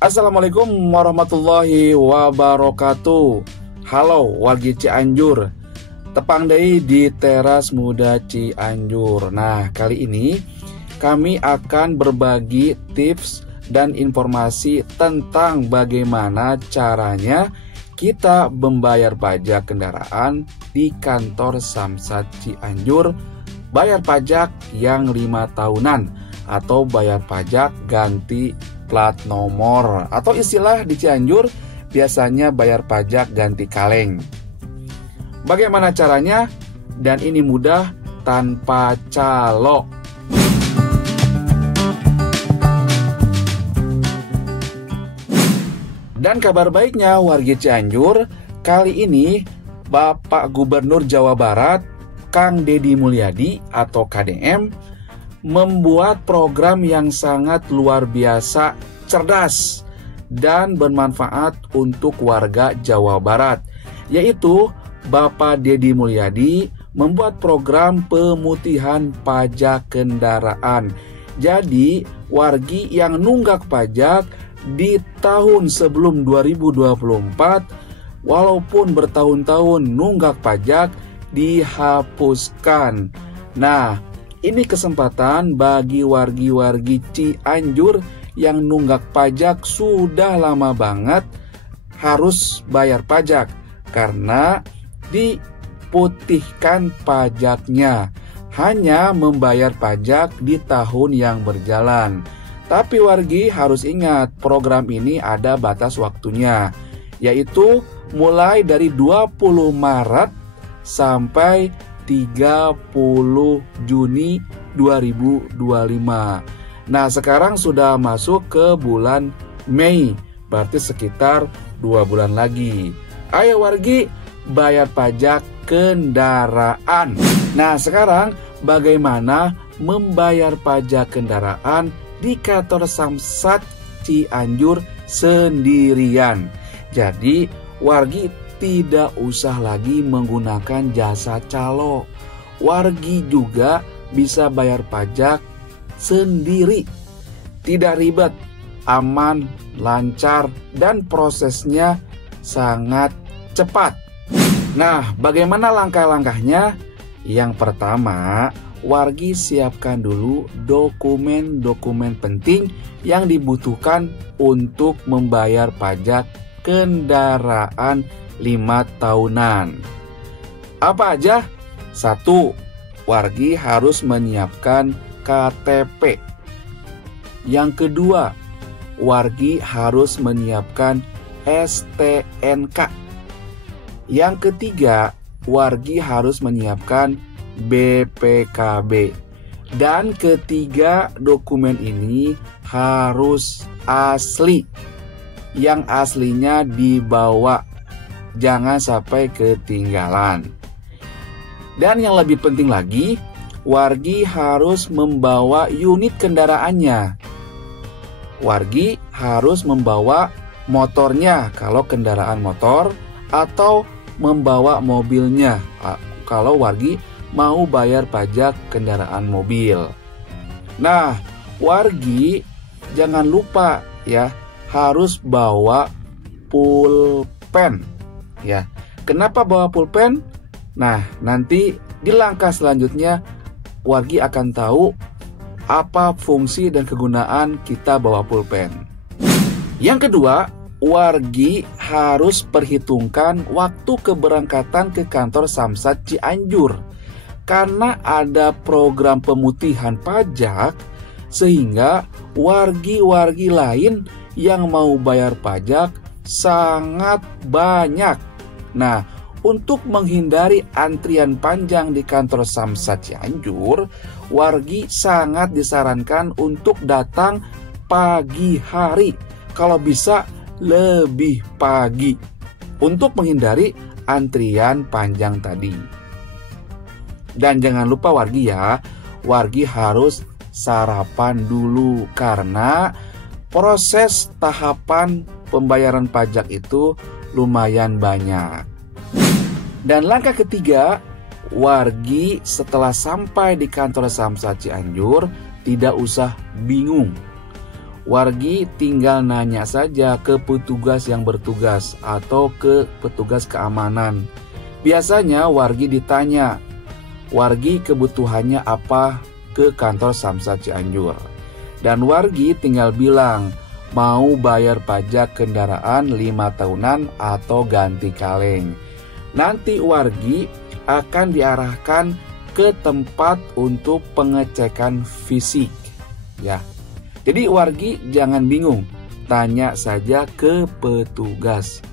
Assalamualaikum warahmatullahi wabarakatuh. Halo wargi Cianjur, tepang deui di teras muda Cianjur. Nah, kali ini kami akan berbagi tips dan informasi tentang bagaimana caranya kita membayar pajak kendaraan di kantor Samsat Cianjur, bayar pajak yang 5 tahunan atau bayar pajak ganti plat nomor, atau istilah di Cianjur biasanya bayar pajak ganti kaleng. Bagaimana caranya? Dan ini mudah tanpa calo. Dan kabar baiknya warga Cianjur, kali ini Bapak Gubernur Jawa Barat Kang Deddy Mulyadi atau KDM membuat program yang sangat luar biasa, cerdas, dan bermanfaat untuk warga Jawa Barat, yaitu Bapak Deddy Mulyadi membuat program pemutihan pajak kendaraan. Jadi, wargi yang nunggak pajak di tahun sebelum 2024, walaupun bertahun-tahun nunggak pajak, dihapuskan. Nah, ini kesempatan bagi wargi-wargi Cianjur yang nunggak pajak sudah lama banget harus bayar pajak karena diputihkan pajaknya. Hanya membayar pajak di tahun yang berjalan. Tapi wargi harus ingat, program ini ada batas waktunya, yaitu mulai dari 20 Maret sampai 30 Juni 2025. Nah, sekarang sudah masuk ke bulan Mei, berarti sekitar 2 bulan lagi. Ayo wargi, bayar pajak kendaraan. Nah, sekarang bagaimana membayar pajak kendaraan di kantor Samsat Cianjur sendirian? Jadi, wargi tidak usah lagi menggunakan jasa calo. Wargi juga bisa bayar pajak sendiri. Tidak ribet, aman, lancar, dan prosesnya sangat cepat. Nah, bagaimana langkah-langkahnya? Yang pertama, wargi siapkan dulu dokumen-dokumen penting yang dibutuhkan untuk membayar pajak kendaraan 5 tahunan. Apa aja? 1. Wargi harus menyiapkan KTP. Yang kedua, wargi harus menyiapkan STNK. Yang ketiga, wargi harus menyiapkan BPKB. Dan ketiga, dokumen ini harus asli. Yang aslinya dibawa, jangan sampai ketinggalan. Dan yang lebih penting lagi, wargi harus membawa unit kendaraannya. Wargi harus membawa motornya kalau kendaraan motor, atau membawa mobilnya kalau wargi mau bayar pajak kendaraan mobil. Nah, wargi jangan lupa ya, harus bawa pulpen. Ya, kenapa bawa pulpen? Nah, nanti di langkah selanjutnya wargi akan tahu apa fungsi dan kegunaan kita bawa pulpen. Yang kedua, wargi harus perhitungkan waktu keberangkatan ke kantor Samsat Cianjur. Karena ada program pemutihan pajak, sehingga wargi-wargi lain yang mau bayar pajak sangat banyak. Nah, untuk menghindari antrian panjang di kantor Samsat Cianjur, wargi sangat disarankan untuk datang pagi hari, kalau bisa lebih pagi, untuk menghindari antrian panjang tadi. Dan jangan lupa wargi ya, wargi harus sarapan dulu karena proses tahapan pembayaran pajak itu lumayan banyak. Dan langkah ketiga, wargi setelah sampai di kantor Samsat Cianjur tidak usah bingung. wargi tinggal nanya saja ke petugas yang bertugas atau ke petugas keamanan. Biasanya wargi ditanya, wargi kebutuhannya apa ke kantor Samsat Cianjur. Dan wargi tinggal bilang, mau bayar pajak kendaraan 5 tahunan atau ganti kaleng. Nanti wargi akan diarahkan ke tempat untuk pengecekan fisik. Ya. Jadi wargi jangan bingung, tanya saja ke petugas.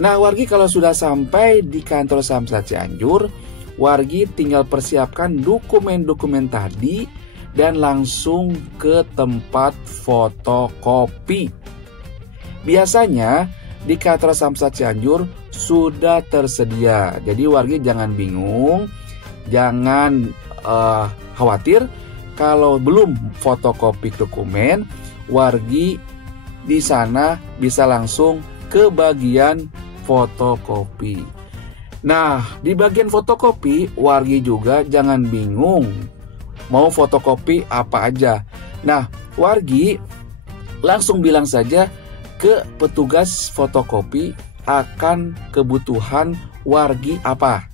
Nah, wargi kalau sudah sampai di kantor Samsat Cianjur, wargi tinggal persiapkan dokumen-dokumen tadi dan langsung ke tempat fotokopi. Biasanya di kantor Samsat Cianjur sudah tersedia. Jadi wargi jangan bingung, jangan khawatir. Kalau belum fotokopi dokumen, wargi di sana bisa langsung ke bagian fotokopi. Nah, di bagian fotokopi, wargi juga jangan bingung mau fotokopi apa aja. Nah, wargi langsung bilang saja ke petugas fotokopi akan kebutuhan wargi apa.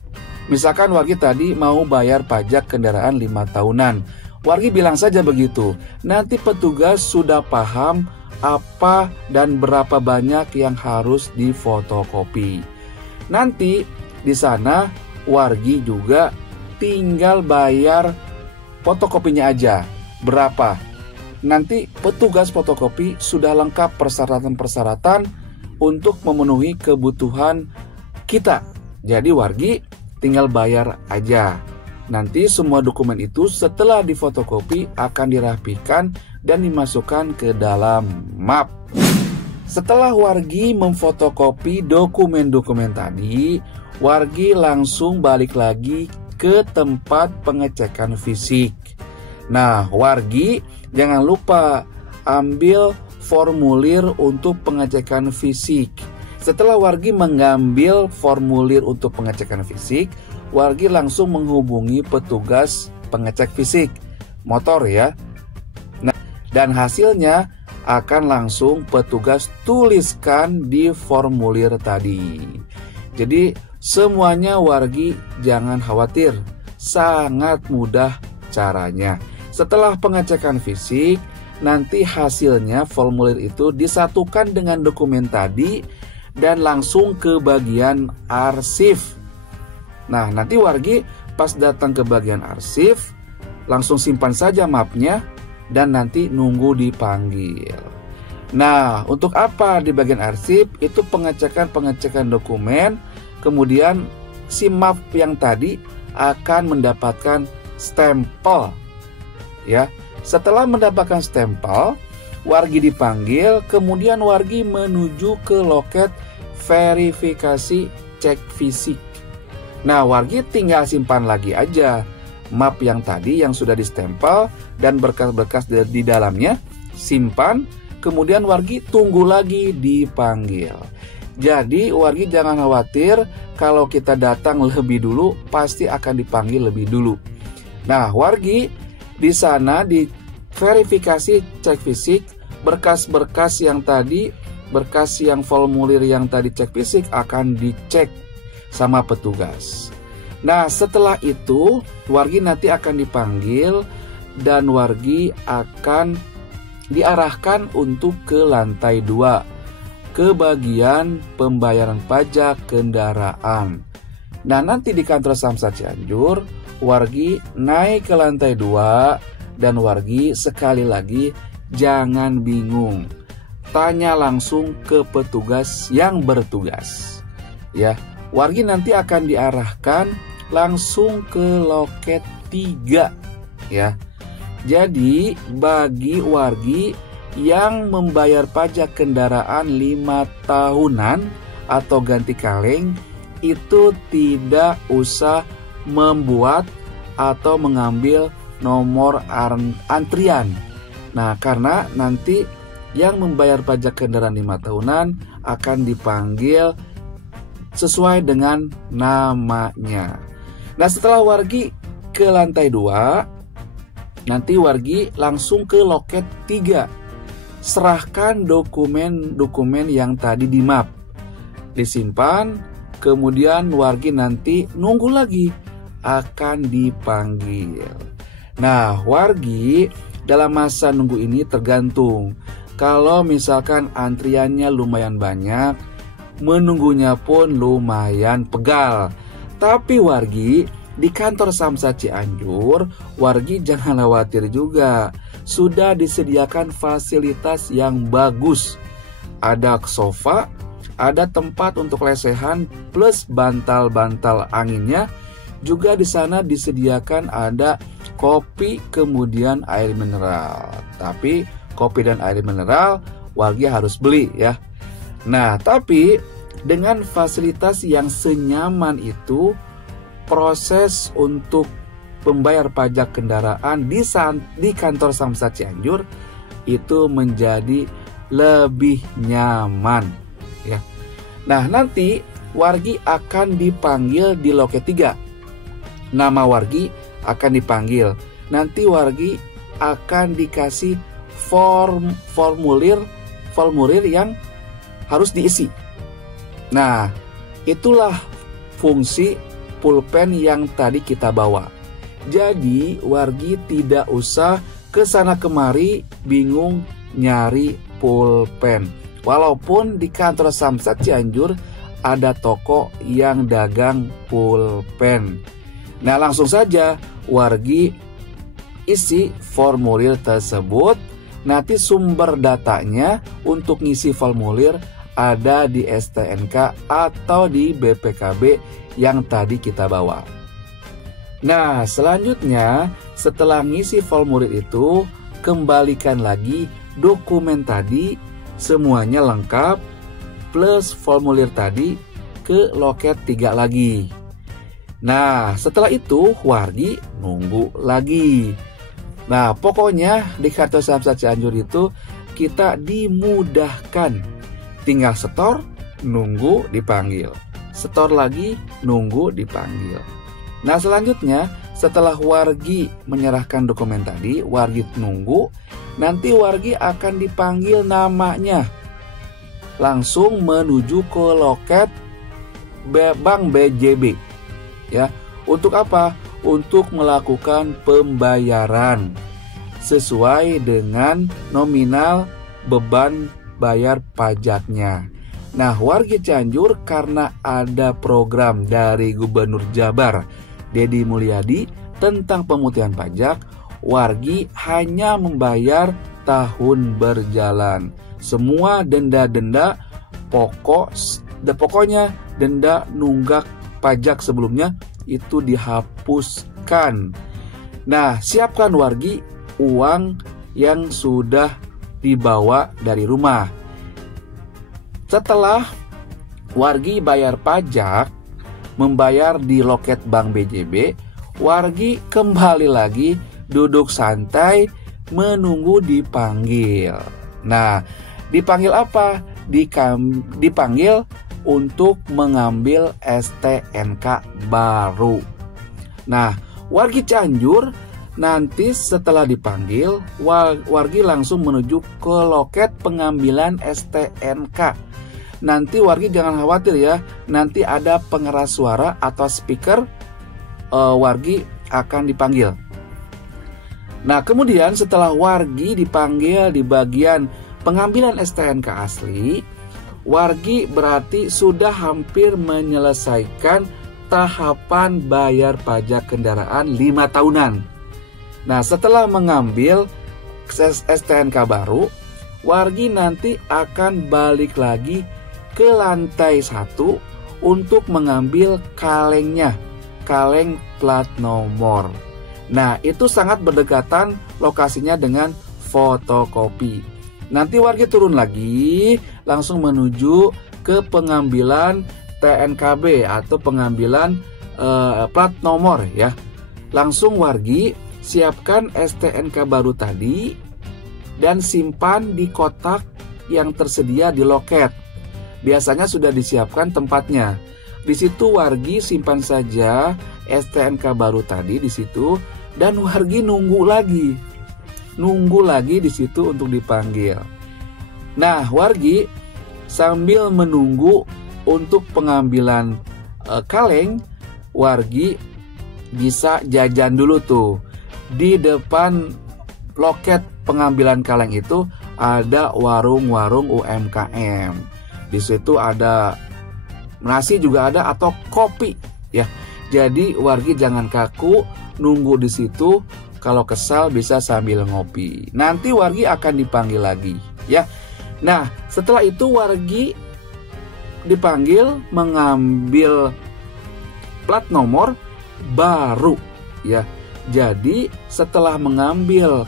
Misalkan wargi tadi mau bayar pajak kendaraan 5 tahunan. Wargi bilang saja begitu. Nanti petugas sudah paham apa dan berapa banyak yang harus difotokopi. Nanti di sana wargi juga tinggal bayar fotokopinya aja. Berapa? Nanti petugas fotokopi sudah lengkap persyaratan-persyaratan untuk memenuhi kebutuhan kita. Jadi wargi tinggal bayar aja. Nanti semua dokumen itu setelah difotokopi akan dirapikan dan dimasukkan ke dalam map. Setelah wargi memfotokopi dokumen-dokumen tadi, wargi langsung balik lagi ke tempat pengecekan fisik. Nah, wargi jangan lupa ambil formulir untuk pengecekan fisik. Setelah wargi mengambil formulir untuk pengecekan fisik, wargi langsung menghubungi petugas pengecek fisik motor ya. Nah, dan hasilnya akan langsung petugas tuliskan di formulir tadi. Jadi semuanya wargi jangan khawatir, sangat mudah caranya. Setelah pengecekan fisik, nanti hasilnya formulir itu disatukan dengan dokumen tadi dan langsung ke bagian arsip. Nah, nanti wargi pas datang ke bagian arsip, langsung simpan saja mapnya dan nanti nunggu dipanggil. Nah, untuk apa di bagian arsip? Itu pengecekan dokumen, kemudian si map yang tadi akan mendapatkan stempel. Ya, setelah mendapatkan stempel, wargi dipanggil, kemudian wargi menuju ke loket verifikasi cek fisik. Nah, wargi tinggal simpan lagi aja map yang tadi yang sudah distempel dan berkas-berkas di dalamnya, simpan, kemudian wargi tunggu lagi dipanggil. Jadi wargi jangan khawatir kalau kita datang lebih dulu, pasti akan dipanggil lebih dulu. Nah, wargi di sana di verifikasi cek fisik, berkas-berkas yang tadi, berkas yang formulir yang tadi cek fisik akan dicek sama petugas. Nah, setelah itu wargi nanti akan dipanggil dan wargi akan diarahkan untuk ke lantai 2, ke bagian pembayaran pajak kendaraan. Nah, nanti di kantor Samsat Cianjur, wargi naik ke lantai 2 dan wargi sekali lagi jangan bingung. Tanya langsung ke petugas yang bertugas. Ya, wargi nanti akan diarahkan langsung ke loket 3 ya. Jadi bagi wargi yang membayar pajak kendaraan 5 tahunan atau ganti kaleng, itu tidak usah membuat atau mengambil nomor antrian. Nah, karena nanti yang membayar pajak kendaraan 5 tahunan akan dipanggil sesuai dengan namanya. Nah, setelah wargi ke lantai 2, nanti wargi langsung ke loket 3. serahkan dokumen-dokumen yang tadi di map. Disimpan, kemudian wargi nanti nunggu lagi akan dipanggil. Nah, wargi dalam masa nunggu ini tergantung. Kalau misalkan antriannya lumayan banyak, menunggunya pun lumayan pegal. Tapi wargi di kantor Samsat Cianjur, wargi jangan khawatir juga. Sudah disediakan fasilitas yang bagus. Ada sofa, ada tempat untuk lesehan plus bantal-bantal anginnya. Juga di sana disediakan ada kopi kemudian air mineral. Tapi kopi dan air mineral wargi harus beli ya. Nah, tapi dengan fasilitas yang senyaman itu, proses untuk membayar pajak kendaraan di kantor Samsat Cianjur itu menjadi lebih nyaman ya. Nah, nanti wargi akan dipanggil di loket 3. Nama wargi akan dipanggil. Nanti wargi akan dikasih formulir yang harus diisi. Nah, itulah fungsi pulpen yang tadi kita bawa. Jadi, wargi tidak usah ke sana kemari bingung nyari pulpen. Walaupun di kantor Samsat Cianjur ada toko yang dagang pulpen. Nah, langsung saja wargi isi formulir tersebut. Nanti sumber datanya untuk ngisi formulir ada di STNK atau di BPKB yang tadi kita bawa. Nah, selanjutnya setelah ngisi formulir itu, kembalikan lagi dokumen tadi semuanya lengkap plus formulir tadi ke loket 3 lagi. Nah, setelah itu wargi nunggu lagi. Nah, pokoknya di kantor Samsat Cianjur itu kita dimudahkan. Tinggal setor, nunggu dipanggil. Setor lagi, nunggu dipanggil. Nah, selanjutnya setelah wargi menyerahkan dokumen tadi, wargi nunggu, nanti wargi akan dipanggil namanya. Langsung menuju ke loket Bank BJB. Ya, untuk apa? Untuk melakukan pembayaran sesuai dengan nominal beban bayar pajaknya. Nah, wargi Cianjur karena ada program dari Gubernur Jabar Deddy Mulyadi tentang pemutihan pajak, wargi hanya membayar tahun berjalan. Semua denda-denda pokoknya denda nunggak pajak sebelumnya itu dihapuskan. Nah, siapkan wargi uang yang sudah dibawa dari rumah. Setelah wargi bayar pajak, membayar di loket Bank BJB, wargi kembali lagi duduk santai menunggu dipanggil. Nah, dipanggil apa? Dipanggil untuk mengambil STNK baru. Nah, wargi Cianjur nanti setelah dipanggil, wargi langsung menuju ke loket pengambilan STNK. Nanti wargi jangan khawatir ya, nanti ada pengeras suara atau speaker, wargi akan dipanggil. Nah, kemudian setelah wargi dipanggil di bagian pengambilan STNK asli, wargi berarti sudah hampir menyelesaikan tahapan bayar pajak kendaraan 5 tahunan. Nah, setelah mengambil STNK baru, wargi nanti akan balik lagi ke lantai 1 untuk mengambil kalengnya, kaleng plat nomor. Nah, itu sangat berdekatan lokasinya dengan fotokopi. Nanti wargi turun lagi, langsung menuju ke pengambilan TNKB atau pengambilan plat nomor ya. Langsung wargi siapkan STNK baru tadi dan simpan di kotak yang tersedia di loket. Biasanya sudah disiapkan tempatnya. Di situ wargi simpan saja STNK baru tadi di situ dan wargi nunggu lagi di situ untuk dipanggil. Nah, wargi sambil menunggu untuk pengambilan kaleng, wargi bisa jajan dulu tuh. Di depan loket pengambilan kaleng itu ada warung-warung UMKM. Di situ ada nasi juga ada atau kopi ya. Jadi wargi jangan kaku nunggu di situ. Kalau kesal bisa sambil ngopi. Nanti wargi akan dipanggil lagi ya. Nah, setelah itu wargi dipanggil mengambil plat nomor baru ya. Jadi setelah mengambil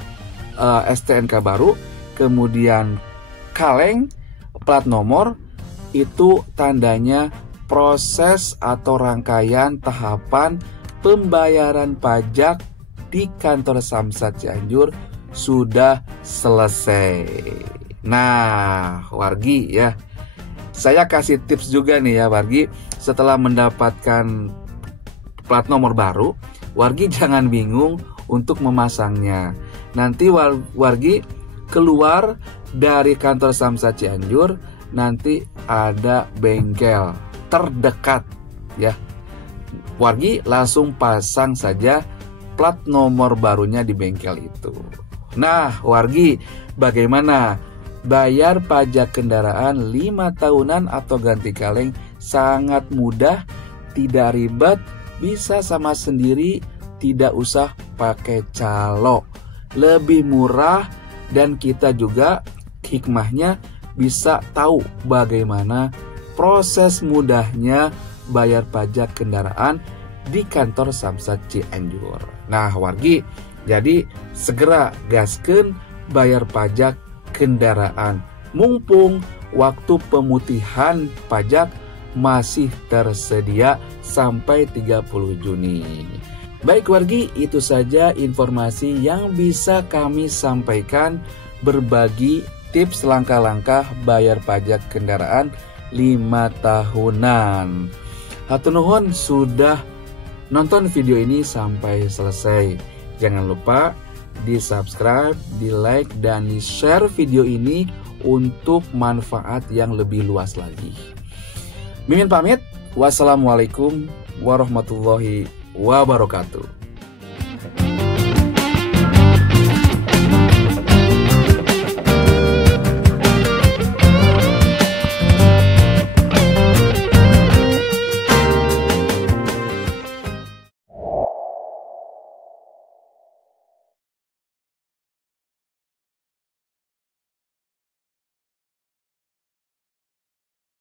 STNK baru, kemudian kaleng, plat nomor, itu tandanya proses atau rangkaian tahapan pembayaran pajak di kantor Samsat Cianjur sudah selesai. Nah, wargi ya, saya kasih tips juga nih ya wargi. Setelah mendapatkan plat nomor baru, wargi jangan bingung untuk memasangnya. Nanti wargi keluar dari kantor Samsat Cianjur, nanti ada bengkel terdekat ya. Wargi langsung pasang saja plat nomor barunya di bengkel itu. Nah, wargi, bagaimana? Bayar pajak kendaraan 5 tahunan atau ganti kaleng sangat mudah, tidak ribet, bisa sama sendiri, tidak usah pakai calo. Lebih murah dan kita juga hikmahnya bisa tahu bagaimana proses mudahnya bayar pajak kendaraan di kantor Samsat Cianjur. Nah, wargi, jadi segera gaskeun bayar pajak kendaraan. Mumpung waktu pemutihan pajak masih tersedia sampai 30 Juni. Baik wargi, itu saja informasi yang bisa kami sampaikan, berbagi tips langkah-langkah bayar pajak kendaraan 5 tahunan. Hatur nuhun sudah nonton video ini sampai selesai. Jangan lupa di subscribe, di like, dan di share video ini untuk manfaat yang lebih luas lagi. Mimin pamit, wassalamualaikum warahmatullahi wabarakatuh.